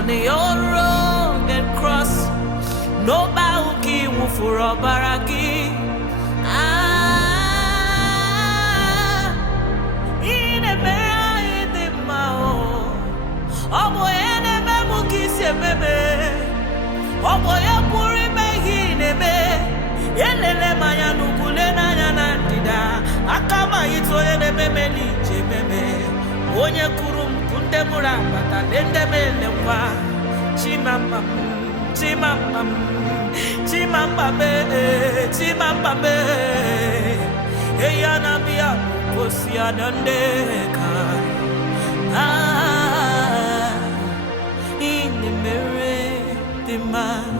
on your rugged cross. No bauki wufuro baraki. Ine me ide mao. Obo ene me mukisi bebe. Obo ya puri me hine me. Yelele maya nukule na nyanandida. Akama ito ene me ni jememe. Onye kurum kunde muramba talende melewa. Chimamam, chimamam, chimamame, chimamame. Eyana biya kosi adande kai. In the mirror, the man.